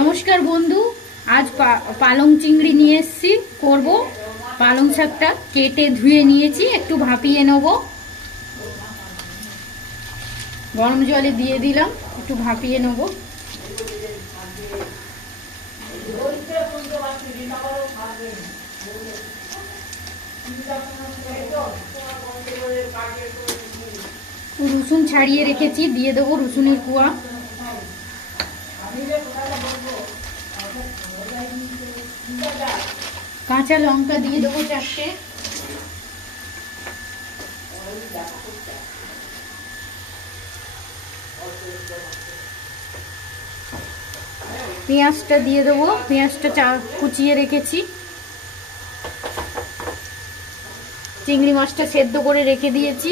নমস্কার বন্ধু, আজ পালং চিংড়ি নিয়ে এসেছি করব। পালং শাকটা কেটে ধুয়ে নিয়েছি, একটু ভাপিয়ে নেব। গরম জলে দিয়ে দিলাম, একটু ভাপিয়ে নেব। রসুন ছাড়িয়ে রেখেছি, দিয়ে দেবো রসুনের কুয়া। কাঁচা লঙ্কা দিয়ে দেবো 4টে। পেঁয়াজটা দিয়ে দেবো, পেঁয়াজটা কুচিয়ে রেখেছি। চিংড়ি মাছটা সেদ্ধ করে রেখে দিয়েছি।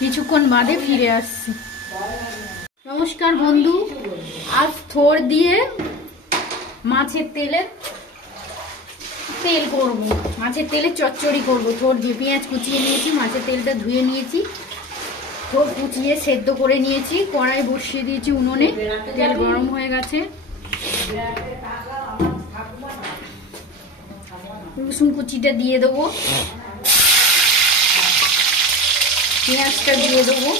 কিছুক্ষণ বাদে ফিরে আসছি। নমস্কার বন্ধু, আজ থোড় দিয়ে মাছের তেল করব। মাছের তেলে চচ্চড়ি করব। থোড় দিয়ে পেঁয়াজ কুচিয়ে নিয়েছি, মাছের তেলটা ধুয়ে নিয়েছি, থোড় কুচিয়ে সেদ্ধ করে নিয়েছি। কড়াই বসিয়ে দিয়েছি উনুনে, তেল গরম হয়ে গেছে। রসুন কুচিটা দিয়ে দেবো, পেঁয়াজটা দিয়ে দেবো,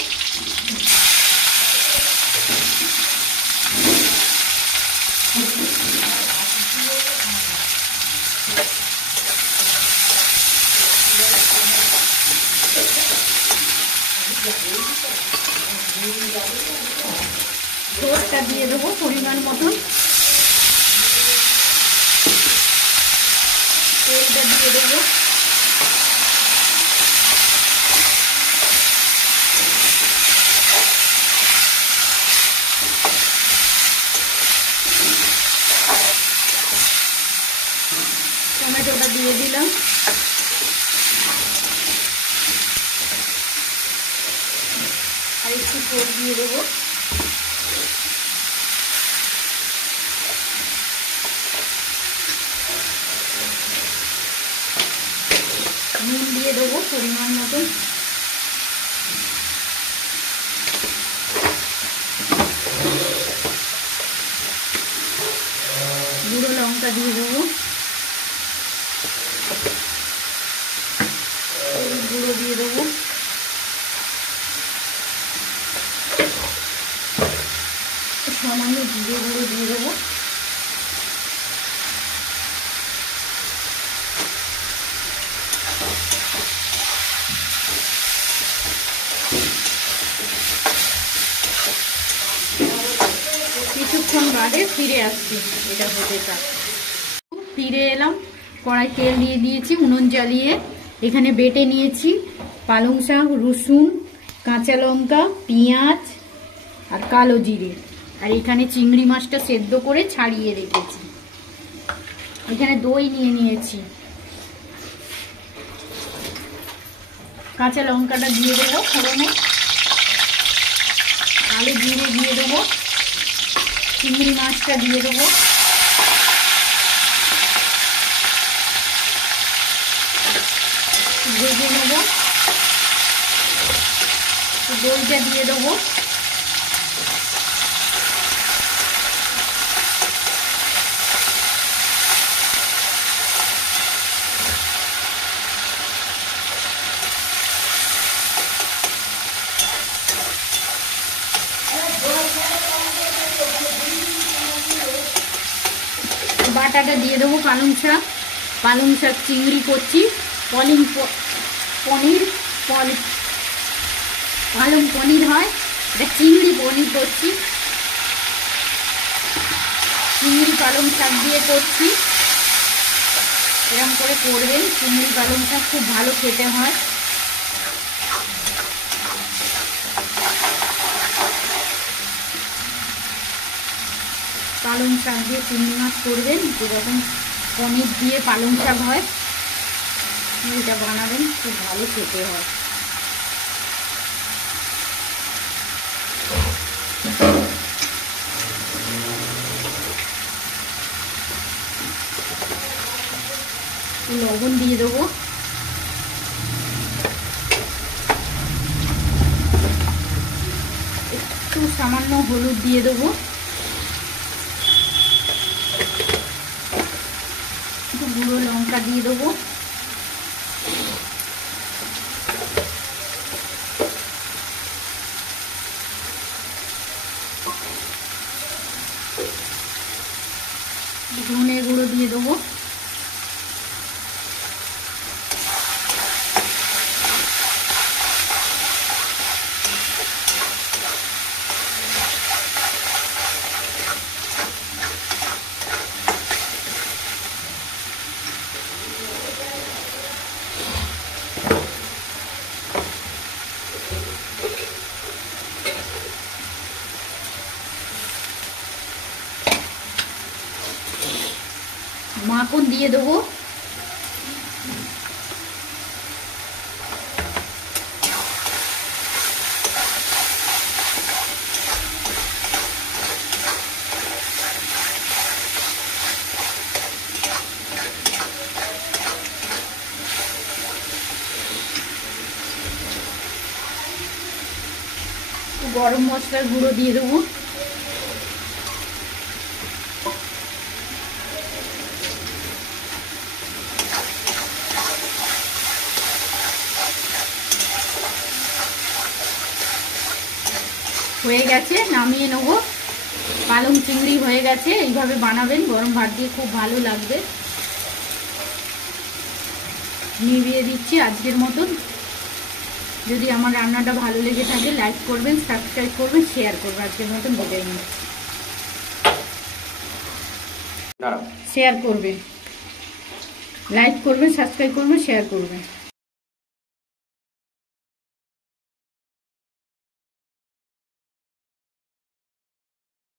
ঝোলটা দিয়ে দেবো পরিমাণ মতন। তেলটা দিয়ে দেবো, টমেটোটা দিয়ে দিলাম, আর একটু ঝোল দিয়ে দেবো। নুন দিয়ে দেবো পরিমাণ মতন। গুঁড়ো লঙ্কা দিয়ে দেবো, গুঁড়ো দিয়ে দেবো, সামান্য জিরে গুঁড়ো দিয়ে দেবো। কিছুক্ষণ বাদে ফিরে আসছি, এটা হতে থাক। ফিরে এলাম, কড়াই তেল দিয়ে দিয়েছি, উনুন জ্বালিয়ে এখানে বেটে নিয়েছি পালং শাক, রসুন, কাঁচা লঙ্কা, পেঁয়াজ আর কালো জিরে। আর এখানে চিংড়ি মাছটা সেদ্ধ করে ছাড়িয়ে রেখেছি। এখানে দই নিয়ে নিয়েছি। কাঁচা লঙ্কাটা দিয়ে দেবো ফোড়নে, কালো জিরে দিয়ে দেবো, চিংড়ি মাছটা দিয়ে দেবো, ভেজে নেব। দইটা দিয়ে দেবো, বাটাটা দিয়ে দেবো। পালং শাক চিংড়ি করছি, পালং পনির হয়, এটা চিংড়ি পনির করছি। চিংড়ি পালং শাক দিয়ে করছি। এরকম করে করবেন, চিংড়ি পালং শাক খুব ভালো খেতে হয়। পালং শাক দিয়ে চিংড়ি মাছ করবেন, যেরকম পনির দিয়ে পালং শাক হয়, এটা বানাবেন, খুব ভালো খেতে হয়। লবণ দিয়ে দেবো, একটু সামান্য হলুদ দিয়ে দেবো, একটু গুঁড়ো লঙ্কা দিয়ে দেবো, ধনে গুঁড়ো দিয়ে দেবো, মাখন দিয়ে দেবো, গরম মশলার গুঁড়ো দিয়ে দেবো, হয়ে গেছে, নামিয়ে নেব। পালং চিংড়ি হয়ে গেছে। এইভাবে বানাবেন, গরম ভাত দিয়ে খুব ভালো লাগবে। নিভিয়ে দিচ্ছি আজকের মতন। যদি আমার রান্নাটা ভালো লেগে থাকে লাইক করবেন, সাবস্ক্রাইব করবেন, শেয়ার করবেন। আজকের মতন বিদায় নিচ্ছি। শেয়ার করবেন, লাইক করবেন, সাবস্ক্রাইব করবেন, শেয়ার করবেন।